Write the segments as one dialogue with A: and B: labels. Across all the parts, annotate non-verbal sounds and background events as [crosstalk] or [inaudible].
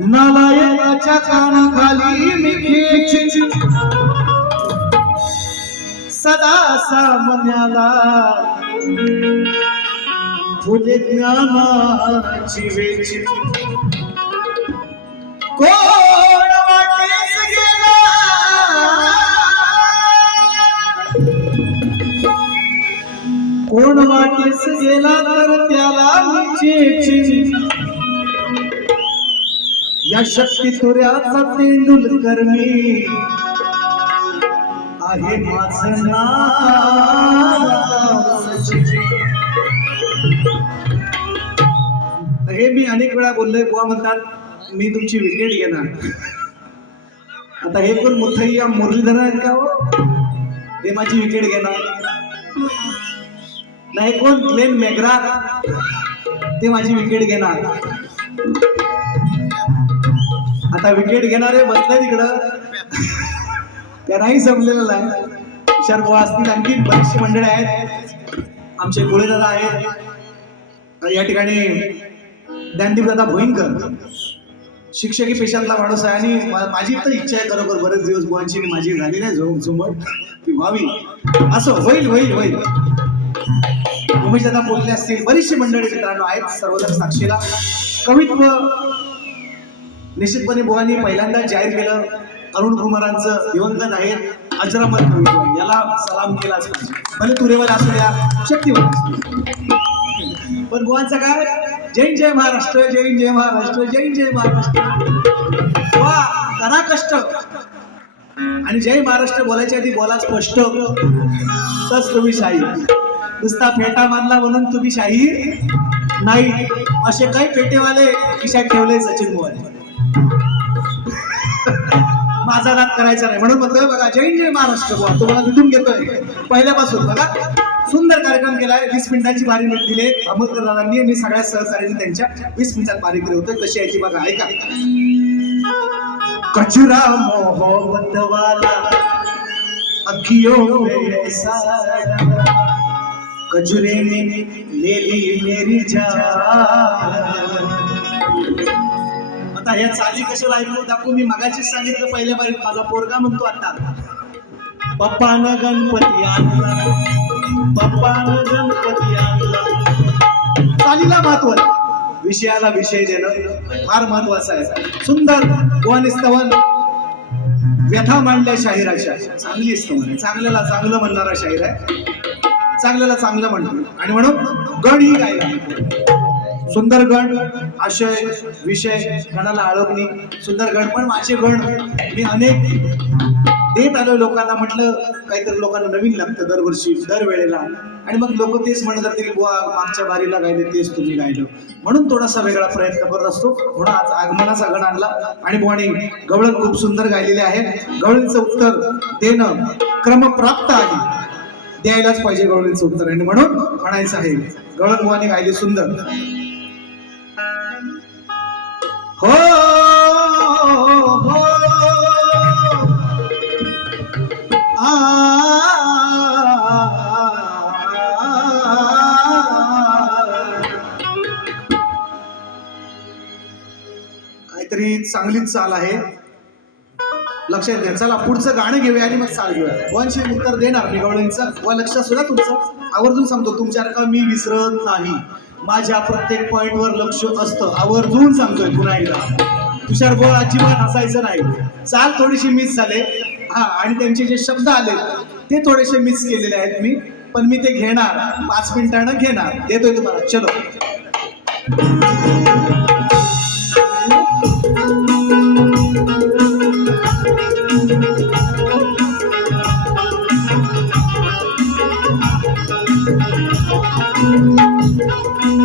A: नालायकाच्या कानाखाली मी सदा सामन्याला फुले ज्ञानाची वेची कोण वाटेस गेला? कोण वाटेस गेला तर त्याला विचेची या शक्ती तुऱ्याचा तेंडुलकर मी आहे माझ नाव. हे मी अनेक वेळा बोललोय बुवा म्हणतात मी तुमची विकेट घेणार. आता हे कोण मुथैया मुरलीधर आहेत का हो? हे माझी विकेट घेणार. नाही कोण? क्लेन मेग्रा ते माझी विकेट घेणार. आता विकेट घेणारे बसले तिकडं त्या नाही जमलेलं नाही हुशार गोळा असतील आणखी बरीचशी मंडळी आहेत. आमचे गोळेदादा आहेत. या ठिकाणी ज्ञानदीप दादा भोईनकर. शिक्षकी पेशातला माणूस आहे आणि माझी तर इच्छा आहे खरोखर बरेच दिवस बुवांची माझी झाली नाही झोम झुंबट ती व्हावी. असं होईल होईल होईल. उमेश दादा बोलले असतील. बरीचशी मंडळी मित्रांनो आहेत सर्वजण साक्षीला. कवित्व निश्चितपणे बुवांनी पहिल्यांदा जाहीर केलं अरुण कुमारांचं दिवंगत आहेत अजरामर याला सलाम केलाच पाहिजे भले तुरेवर असू द्या शक्तीवर असू पण बुवांचं काय? जय जय महाराष्ट्र जय जय महाराष्ट्र जय जय महाराष्ट्र. वा करा कष्ट. आणि जय महाराष्ट्र बोलायच्या आधी बोला स्पष्ट. तस तुम्ही शाही नुसता फेटा मानला म्हणून तुम्ही शाही नाही. असे काही पेटेवाले खिशात ठेवले सचिन बुवाने. माझा नाद करायचा नाही. म्हणून म्हणतोय बघा जय जय महाराष्ट्र बुवा. तुम्हाला तिथून घेतोय. पहिल्यापासून बघा सुंदर कार्यक्रम केलाय. वीस मिनिटाची बारी मिनिट दिले. अमोलकर दादांनी आणि सगळ्या सहकार्यांनी त्यांच्या वीस मिनिटात बारी केली होते. कशी यायची बघा ऐका. कचरा मोहब्बत वाला अखियों में ऐसा ने ले ली मेरी जान आता ह्या चाली कशाला ऐकू दाखवू मी मगाशीच सांगितलं पहिल्या बारीत माझा पोरगा म्हणतो आता. पप्पानं गणपती आणला. पप्पानं गणपती आणला. चालीला महत्त्व विषयाला विषय देणं फार महत्वाचं आहे. सुंदर गोवानी स्तवन व्यथा मांडल्या शाहिराच्या. चांगली स्तवन आहे चांगल्याला चांगलं म्हणणारा शाहीर आहे. चांगल्याला चांगलं म्हणतो. आणि म्हणून गण ही गायला. सुंदर गण आशय विषय गणाला आळवणी सुंदर गण पण माझे गण. मी अनेक देत आलो लोकांना म्हटलं काहीतरी लोकांना नवीन लागतं दरवर्षी दरवेळेला. आणि मग लोक तेच म्हणत जातील बुवा मागच्या बारीला गायले तेच तुम्ही गायलं. म्हणून थोडासा वेगळा प्रयत्न करत असतो. म्हणून आज आगमनाचा गण आणला. आणि बुवाने गवळण खूप सुंदर गायलेले आहे. गवळींचं उत्तर देणं क्रमप्राप्त आहे. द्यायलाच पाहिजे गवळींचं उत्तर. आणि म्हणून म्हणायचं आहे गवळण बुवाने गायले सुंदर. हो हो आ काहीतरी चांगलीच चाल आहे लक्षात घ्या चला पुढचं गाणं घेऊया आणि मग चाल घेऊया वंशी उत्तर देणार मी गवळींचं व लक्षात सुद्धा तुमचं आवर्जून सांगतो तुमच्यासारखं मी विसरत नाही माझ्या प्रत्येक पॉइंटवर लक्ष असतं. आवर्जून सांगतोय पुन्हा एकदा. तुषार गोळ अजिबात हसायचं नाही. चाल थोडीशी मिस झाले. हा आणि त्यांचे जे शब्द आले ते थोडेसे मिस केलेले आहेत मी. पण मी ते घेणार. पाच मिनिटानं घेणार. देतोय तुम्हाला. चलो. बस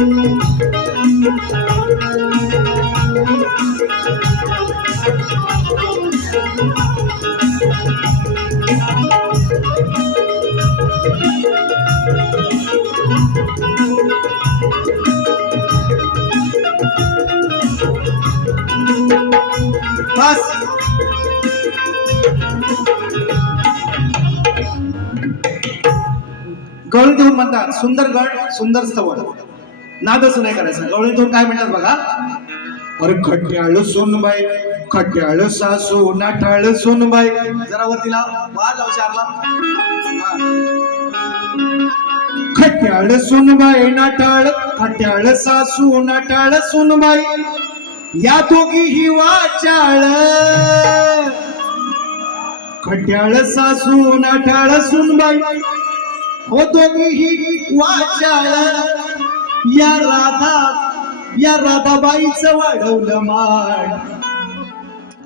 A: गवळी देऊन म्हणतात सुंदर गण सुंदर स्थवळ नादच नाही करायचं. गवळी तो काय म्हणतात बघा? अरे खट्याळ सोनबाई खट्याळ सासू नाठाळ सोनबाई. जरा वरती लाव वाज लाव खट्याळ सोनबाई नाटाळ खट्याळ सासू नाटाळ सोनबाई. या दोघी ही वाचाळ. खट्याळ सासू नाठाळ सुनबाई. हो दोघी ही वाचाळ. या राधा या राधाबाईचं वाढवलं माळ.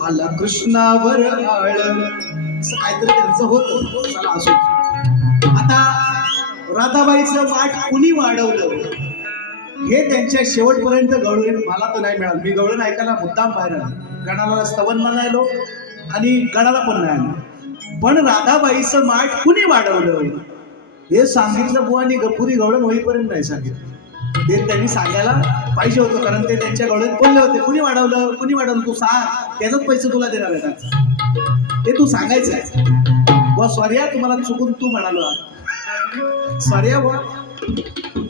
A: आला कृष्णावर आळ. असं काहीतरी त्यांचं होत. चला असो आता राधाबाईचं वाट कुणी वाढवलं? हे त्यांच्या शेवटपर्यंत गवळण मला तर नाही मिळालं. मी गवळण ऐकायला मुद्दाम बाहेर आलो. गणाला स्तवन म्हणायलो आणि गणाला पण नाही आलो. पण राधाबाईचं माठ कुणी वाढवलं? हे सांगितलं बुवानी गपुरी गवळण होईपर्यंत नाही सांगितलं. ते त्यांनी सांगायला पाहिजे होतं कारण ते त्यांच्या गवळण बोलले होते. कुणी वाढवलं? कुणी वाढवलं? तू सांग. त्याचाच पैसे तुला देणार आहे त्यांचा. ते तू सांगायचं आहे. व स्वर्या तुम्हाला चुकून तू म्हणालो स्वर्या व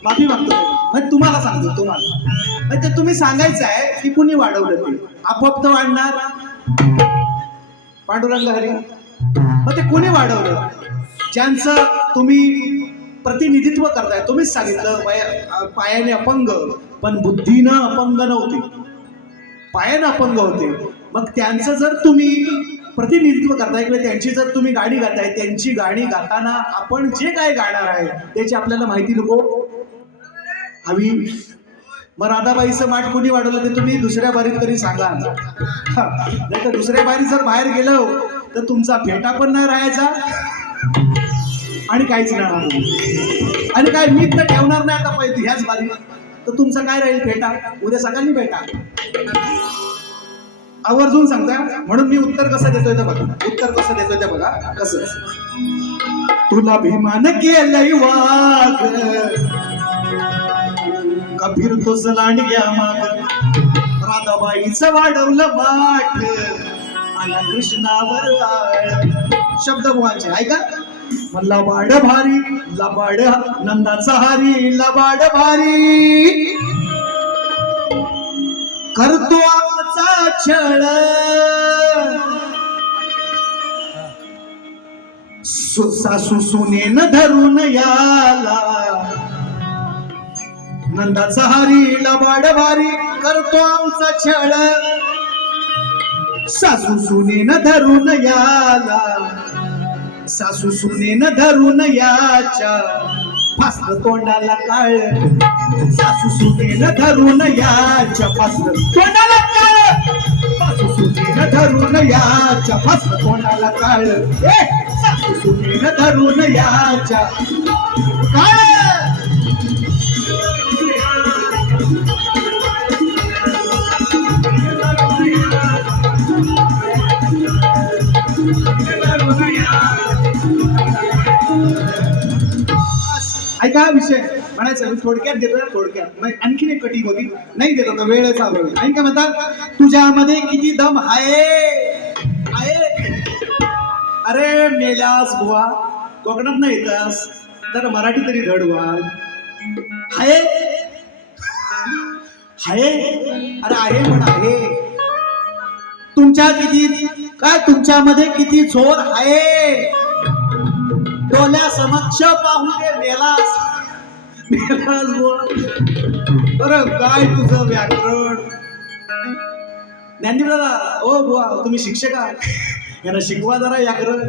A: माफी मागतो. म्हणजे तुम्हाला सांगतो तुम्हाला. म्हणजे तुम्ही सांगायचं आहे की कुणी वाढवलं ते. आपोआप तर वाढणार. पांडुरंग हरी. मग ते कुणी वाढवलं? ज्यांचं तुम्ही प्रतिनिधित्व करताय. तुम्हीच सांगितलं पाया- पायाने अपंग. पण बुद्धीनं अपंग नव्हते. पायानं अपंग होते. मग त्यांचं जर तुम्ही प्रतिनिधित्व करताय किंवा त्यांची जर तुम्ही गाणी गाताय त्यांची गाणी गाताना आपण जे काय गाणार आहे त्याची आपल्याला माहिती नको. हवी मग राधाबाईचं माठ कोणी वाढवलं ते तुम्ही दुसऱ्या बारीत तरी सांगा. नाही तर दुसऱ्या बारीत जर बाहेर गेलो तर तुमचा फेटा पण नाही राहायचा. आणि काहीच नाही. आणि काय मी तर ठेवणार नाही आता पाहिजे ह्याच बाजूला तर तुमचं काय राहील भेटा उद्या सकाळी भेटा. आवर्जून सांगता म्हणून मी उत्तर कसं देतोय ते बघा. उत्तर कसं देतोय ते बघा. कसं? तुला भीमान केलंय वाघ. कबीर तो लांडग्या माग. राधाबाईचं वाढवलं वाट. आला कृष्णावर शब्द बुवांचे ऐका. लबाड भारी लबाड नंदाचा हारी लबाड भारी. करतो आमचा छळ. सु- सासू सुनेन धरून याला. नंदाचा हारी लबाड भारी करतो आमचा छळ. सासू सुनेन धरून याला. सासू सुनेन धरून याच्या. फासल तोंडाला काळ. सासू सुनेन धरून याच्या. फासल तोंडाला काळ. सासू सुनेन धरून याच्या. फासल तोंडाला काळ. ए, सासू सुनेन धरून याच्या. काळ. ऐका विषय. म्हणायचं मी थोडक्यात देतोय थोडक्यात. मग आणखीन एक कटिंग होती. नाही देत होता वेळेचा अभाव आणि काय म्हणतात तुझ्यामध्ये किती दम आहे? आहे? अरे मेल्यास बुवा. कोकणात नाही येतास तर मराठी तरी धड व्हा हाय हाये अरे आहे पण आहे. तुमच्या किती काय तुमच्यामध्ये किती जोर आहे? डोल्या समक्ष पाहू दे मेलास. मेलास बोल. बरं काय तुझं व्याकरण? ज्ञानदेव दादा ओ बुवा तुम्ही शिक्षक आहात. यांना शिकवा जरा व्याकरण.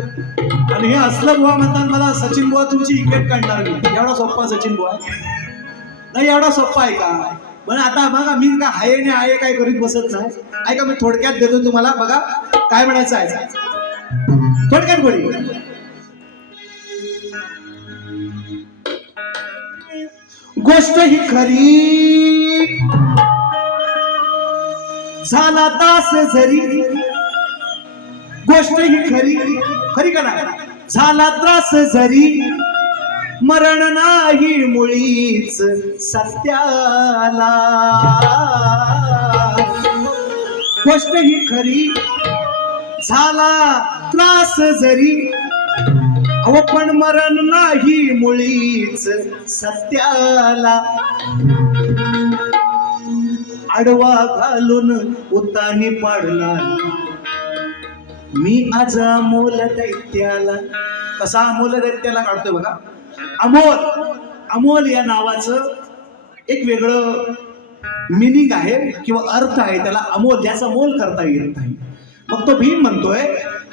A: आणि हे असलं बुवा म्हणतात मला सचिन बुवा तुमची इकेट काढणार मी एवढा सोप्पा सचिन बुवा नाही एवढा सोप्पा आहे का? पण आता बघा मी का हाय आणि आहे काय करीत बसत नाही. ऐका मी थोडक्यात देतो तुम्हाला. बघा काय म्हणायचं आहे. थोडक्यात बोली. गोष्ट ही खरी. झाला दास जरी. गोष्ट ही खरी. खरी का ना झाला त्रास जरी. मरण नाही मुळीच सत्याला. गोष्ट ही खरी. झाला त्रास जरी. अहो पण मरण नाही मुळीच सत्याला. आडवा घालून उतानी पाडणार मी आज अमोल दैत्याला कसा अमोल दैत्याला काढतोय बघा. अमोल अमोल या नावाचं एक वेगळं मिनिंग आहे किंवा अर्थ आहे. त्याला अमोल ज्याचा मोल करता येत नाही. मग तो भीम म्हणतोय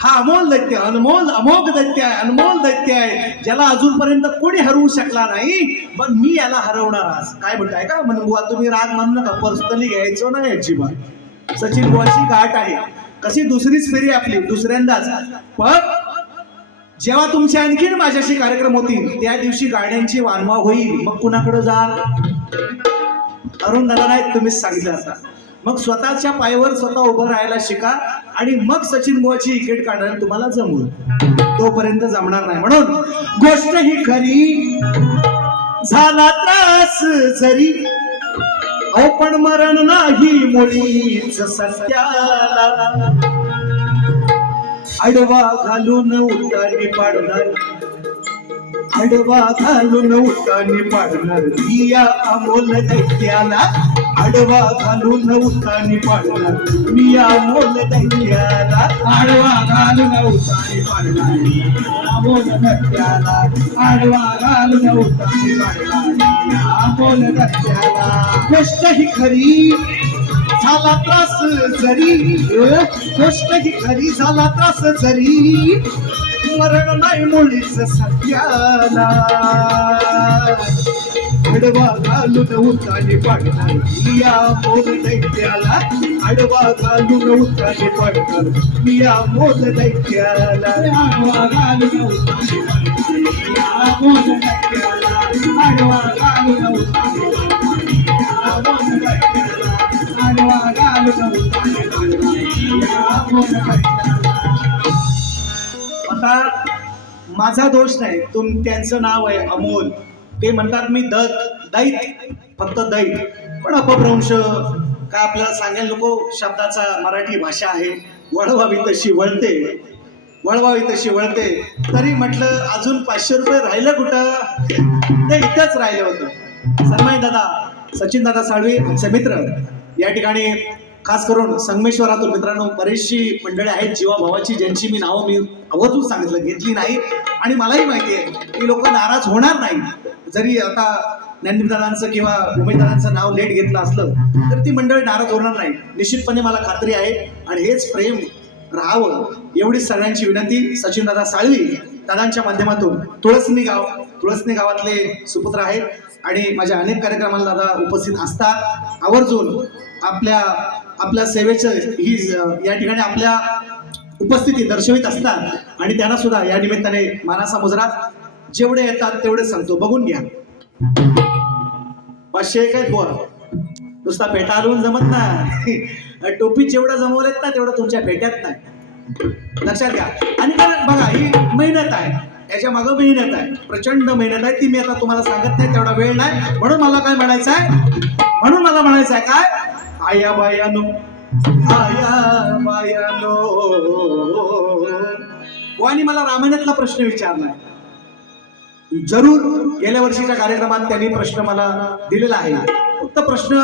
A: हा अमोल दैत्य अनमोल अमोघ दैत्य आहे अनमोल दैत्य आहे. ज्याला अजूनपर्यंत कोणी हरवू शकला नाही पण मी याला हरवणार आज. काय म्हणताय का? म्हणून बुवा तुम्ही राग मानू नका पर्सनली घ्यायचो नाही अजिबात सचिन बुवाची गाठ आहे. कशी? दुसरीच फेरी आपली दुसऱ्यांदाच. पण जेव्हा तुमचे आणखीन माझ्याशी कार्यक्रम होतील त्या दिवशी गाड्यांची वानवा होईल. मग कुणाकडे जा अरुण दादा नाहीत तुम्हीच सांगितलं आता. मग स्वतःच्या पायावर स्वतः उभं राहायला शिका आणि मग सचिन बुवाची विकेट काढायला तुम्हाला जमून. तोपर्यंत जमणार नाही. म्हणून गोष्ट ही खरी झाला त्रास जरी अहो पण मरण नाही मुळीच सत्याला. आडवा घालून उतारी पाडणार आडवा घालून उतानी पाडणार या अमोल दैत्याला आडवा घालून उतानी पाडणार मी अमोल दैत्याला
B: आडवा घालून उतानी पाडला. मोल दत्त्याला आडवा घालून उतानी पाडला. मोल दत्त्याला
A: गोष्ट ही खरी झाला त्रास जरी. गोष्ट ही खरी झाला त्रास जरी. मरण नाही मुळीच सत्याला. आडवा घालून उतानी पाडणार. या मोल दैत्याला आडवा घालून उतानी पाडणार. या मोल दैत्याला
B: आडवा घालून उतारी पाडणारी. अमोल घालून घालून
A: आता माझा दोष नाही. तुम त्यांचं नाव आहे अमोल. ते म्हणतात मी दत दैत फक्त दैत. पण अपभ्रंश काय आपल्याला सांगेल नको शब्दाचा मराठी भाषा आहे. वळवावी तशी वळते. वळवावी तशी वळते. तरी म्हटलं अजून पाचशे रुपये राहिलं कुठं? ते इथंच राहिलं होतं. सन्माई दादा सचिन दादा साळवी आमचे मित्र या ठिकाणी खास करून संगमेश्वरातून मित्रांनो बरेचशी मंडळी आहेत जीवाभावाची ज्यांची मी नावं मी आवर्जून सांगितलं घेतली नाही. आणि मलाही माहिती आहे की लोक नाराज होणार नाही. जरी आता ज्ञानदीपदादांचं किंवा उमेदवारांचं नाव लेट घेतलं असलं तर ती मंडळी नाराज होणार नाही. निश्चितपणे मला खात्री आहे. आणि हेच प्रेम राहावं एवढी सगळ्यांची विनंती. सचिनदादा साळवी दादांच्या माध्यमातून तुळसनी गाव तुळसनी गावातले सुपुत्र आहेत. आणि माझ्या अनेक कार्यक्रमाला दादा उपस्थित असतात. आवर्जून आपल्या आपल्या सेवेचं ही या ठिकाणी आपल्या उपस्थिती दर्शवित असतात. आणि त्यांना सुद्धा या निमित्ताने मानासा मुजरात जेवढे येतात तेवढे सांगतो. बघून घ्या. पाचशे एक आहेत बुवा नुसता पेटा हलवून जमत नाही. टोपीत जेवढं जमवलेत ना तेवढं तुमच्या पेट्यात नाही. लक्षात घ्या. आणि कारण बघा ही मेहनत आहे. याच्या मागं मेहनत आहे. प्रचंड मेहनत आहे. ती मी आता तुम्हाला सांगत नाही तेवढा वेळ नाही. म्हणून मला काय म्हणायचं आहे म्हणून मला म्हणायचं आहे काय? आया बायानो आया बायानो आणि मला रामायणातला प्रश्न विचारलाय. जरूर गेल्या वर्षीच्या कार्यक्रमात त्यांनी प्रश्न मला दिलेला आहे. फक्त प्रश्न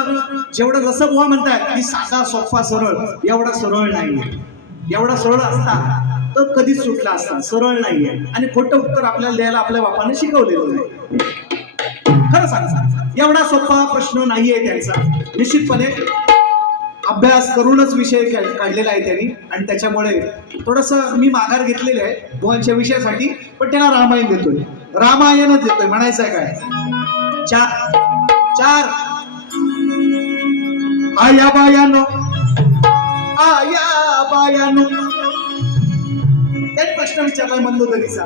A: जेवढं जसं बुवा म्हणतात की साधा सोपा सरळ एवढा सरळ नाही. एवढा सरळ असता तर कधीच सुटला असता सरळ नाहीये. आणि खोटं उत्तर आपल्याला द्यायला आपल्या बापाने शिकवलेलं नाही. खरं सांगा एवढा सोपा प्रश्न नाहीये त्यांचा. निश्चितपणे अभ्यास करूनच विषय काढलेला आहे त्यांनी. आणि त्याच्यामुळे थोडस मी माघार घेतलेले आहे बुवांच्या विषयासाठी पण त्यांना रामायण देतोय. रामायणच देतोय म्हणायचं आहे काय? चार चार. आया बायानो आया बायानो. त्याच प्रश्न विचारलाय मंदोदरीचा.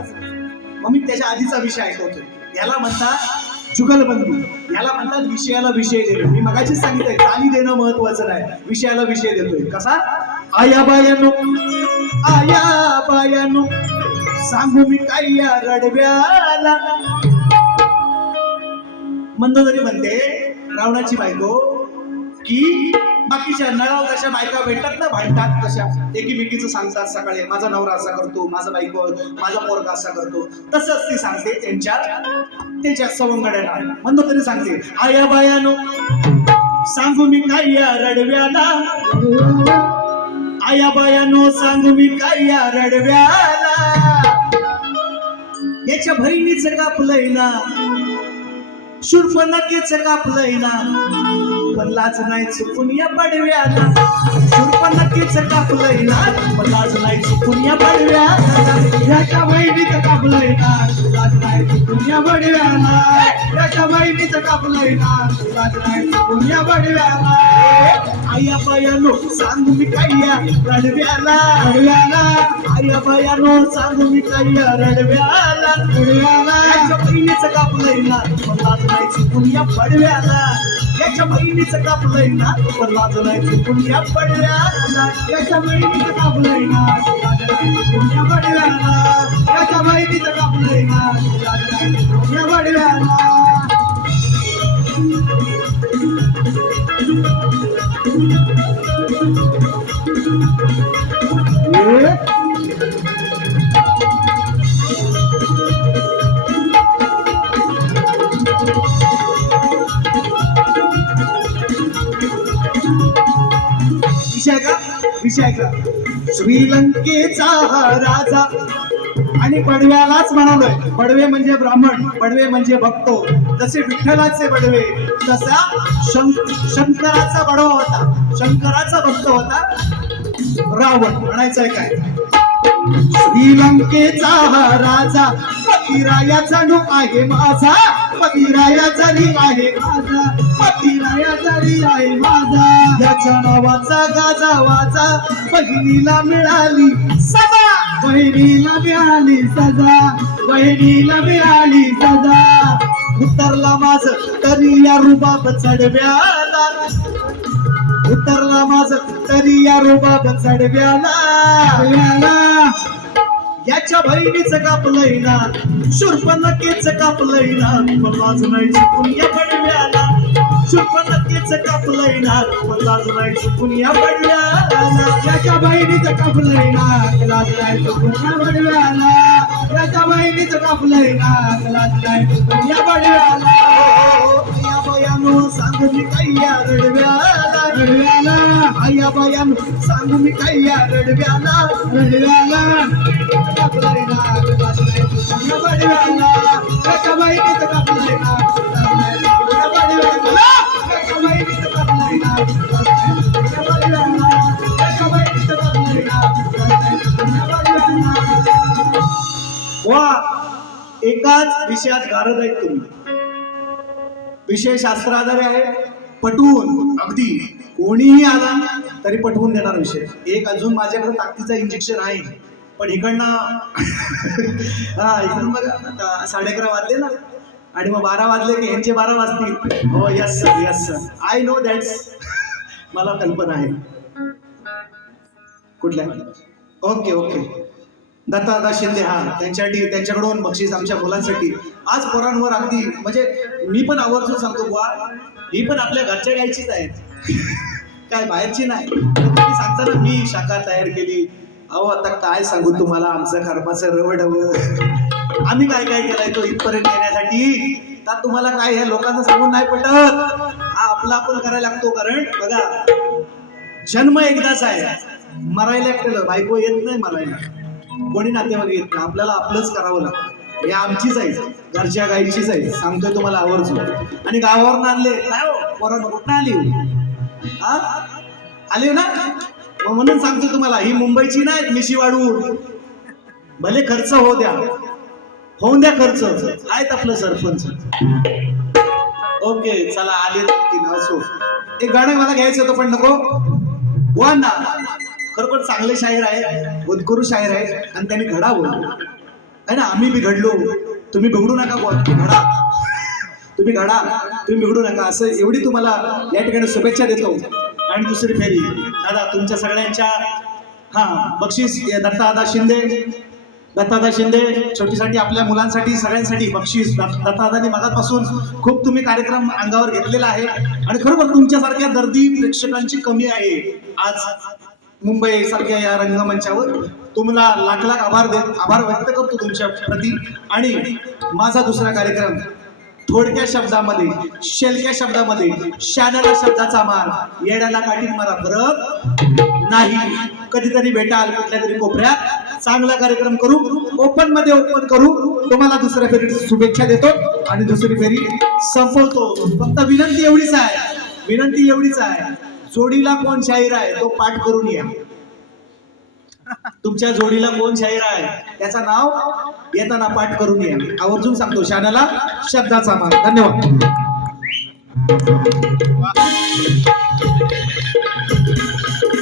A: मग मी त्याच्या आधीचा विषय ऐकवतोय. याला म्हणतात जुगलबंदी याला म्हणतात विषयाला विषय देणं. मी मगाशीच सांगितलंय चाली देणं महत्वाचं नाही. विषयाला विषय देतोय. कसा? आया बायानो आया बायानो सांगू मी काय या रडव्याला. मंदोदरी म्हणते रावणाची बायको की बाकीच्या नळाव जशा बायका भेटतात ना भांडतात तशा. एकीमेकीचं सांगतात सकाळी माझा नवरा असा करतो माझा बायको माझा पोरगा असा करतो. तसंच ती सांगते त्यांच्या त्यांच्या सवंगड्याला तरी सांगते आया बायानो सांगू मी काय या रडव्याला? आया बायानो सांगू मी काय या रडव्याला? याच्या बहिणीच कापलंय ना का कापलंय ना पण लाज नाही चुकून या पडव्याला. शूर्पणखेच कापलंय ना. पण लाज नाही चुकून या पडव्याला.
B: याच्या बहिणीचं कापलंय ना. लाज नाही चुकून या पडव्याला. याच्या बहिणीचं कापलंय ना. लाज नाही चुकून या पडव्याला.
A: आया बायानो सांगू मी काय्या रडव्याला.
B: रडव्याला.
A: आया बायानो सांगू मी काय्या रडव्याला.
B: रडव्याला.
A: याच्या बहिणीचं कापलंय ना. पण लाज नाही चुकून या पडव्याला. याच्या बहिणीचं कापलंय ना पण लाज नाही चुकून या पडव्याला
B: याच्या बहिणीचं कापलंय ना लाज पडल्या ना बडव्याला याच्या बहिणीचं कापलंय ना लाज
A: पडल्या ना Thank you. श्रीलंकेचा राजा. आणि पडव्यालाच म्हणालोय. पडवे म्हणजे ब्राह्मण पडवे म्हणजे भक्तो. जसे विठ्ठलाचे पडवे तसा शं- शंकराचा बडवा होता. शंकराचा भक्त होता रावण. म्हणायचंय काय? श्रीलंकेचा हा राजा किरायाचा नो आहे माझा. पतिराया जरी आहे माझा पतिराया जरी आहे माझा. याच्या नावाचा गाजा वाजा बहिणीला मिळाली सजा.
B: बहिणीला मिळाली सजा बहिणीला मिळाली सजा.
A: उतरला माझ तरी या रुबाब चढव्याला. उतरला माझ तरी या रुबाब चढव्याला. याच्या बहिणीच कापलंय ना शूर्पणखेच कापलंय ना पण लाज नाही चुकून या पडव्याला शूर्पणखेच कापलंय ना पण लाज नाही चुकून या पडल्याला
B: याच्या बहिणीच कापलंय ना लाज नाही चुकून या पडल्याला याच्या बहिणीच कापलंय ना लाज नाही चुकून या
A: पडल्याला या बयानो सांगू मी काय या रडव्याला.
B: रडव्याला
A: आया बायान सांगू मी काय या रडव्याला.
B: बडव्याला ना बडव्याला ना बडव्याला ना
A: वा एकाच विषयात गारद आहेत तुम्ही. विषय शास्त्र आधारे आहे पटवून अगदी. कोणीही आला तरी पटवून देणार विषय. एक अजून माझ्याकडे ताकदीचं इंजेक्शन आहे. पण इकडनं हा इकडून मग साडे अकरा वाजले ना. आणि मग बारा वाजले की यांचे बारा वाजतील. हो yes sir yes sir I know that's मला कल्पना आहे. कुठल्या? Okay okay. दत्तादा शिंदे हा. त्यांच्यासाठी त्यांच्याकडून बक्षीस आमच्या मुलांसाठी. आज पोरांवर अगदी म्हणजे मी पण आवर्जून सांगतो बुवा ही पण आपल्या घरच्या गायचीच आहेत. [laughs] काय बाहेरची नाही. तुम्ही मी शाखा तयार केली. अहो आता काय सांगू तुम्हाला? आमचं खरपाचं रवड [laughs] आम्ही काय काय केलंय तो इथपर्यंत येण्यासाठी? तर तुम्हाला काय ह्या लोकांना सांगून नाही पटत? हा आपला आपण करायला लागतो कारण बघा जन्म एकदाच आहे मरायला केलं बायको येत नाही मरायला. कोणी नातेवाईक येत नाही. आपल्याला आपलंच करावं लागतं. हे आमचीच आहे घरच्या गाईचीच आहे सांगतोय तुम्हाला आवर्जून. आणि गावावरून आणले. काय हो? कुठं आली हो? हा? आली हो ना? म्हणून सांगतो तुम्हाला ही मुंबईची नाही मिशीवाडू. भले खर्च हो द्या. होऊन द्या खर्च. आहेत आपलं सरपंच. ओके चला आले की ना असो. एक गाणं मला घ्यायचं होतं पण नको. वा ना. खरोखर चांगले शाहीर आहे. उद्गुरू शाहीर आहे. आणि त्यांनी घडावं आहे ना आम्ही बिघडलो. तुम्ही बिघडू नका कोण तुम्ही घडा. तुम्ही घडा तुम्ही बिघडू नका. असं एवढी तुम्हाला या ठिकाणी शुभेच्छा देतो. आणि दुसरी फेरी. दादा तुमच्या सगळ्यांच्या हा बक्षीस दत्तादा शिंदे दत्तादा शिंदे छोटीसाठी आपल्या मुलांसाठी सगळ्यांसाठी बक्षीस. दत्तादानी मगापासून खूप तुम्ही कार्यक्रम अंगावर घेतलेला आहे. आणि खरोखर तुमच्यासारख्या दर्दी प्रेक्षकांची कमी आहे. आज मुंबई सारख्या या रंगमंचावर तुम्हाला लाख लाख आभार देत आभार व्यक्त करतो तुमच्या प्रती. आणि माझा दुसरा कार्यक्रम थोडक्या शब्दामध्ये शेलक्या शब्दामध्ये शाण्याला शब्दाचा मार येण्याला काठी मारा फरक नाही. कधीतरी भेटाल कुठल्या तरी कोपऱ्यात. चांगला कार्यक्रम करू ओपनमध्ये ओपन करू. तुम्हाला दुसऱ्या फेरी शुभेच्छा देतो. आणि दुसरी फेरी संपवतो. फक्त विनंती एवढीच आहे. विनंती एवढीच आहे. जोडीला कोण शाहीर आहे तो पाठ करून या. तुमच्या जोडीला कोण शाहीर आहे? त्याचं नाव येताना पाठ करून या आवर्जून सांगतो शानाला शब्दाचा मान. धन्यवाद.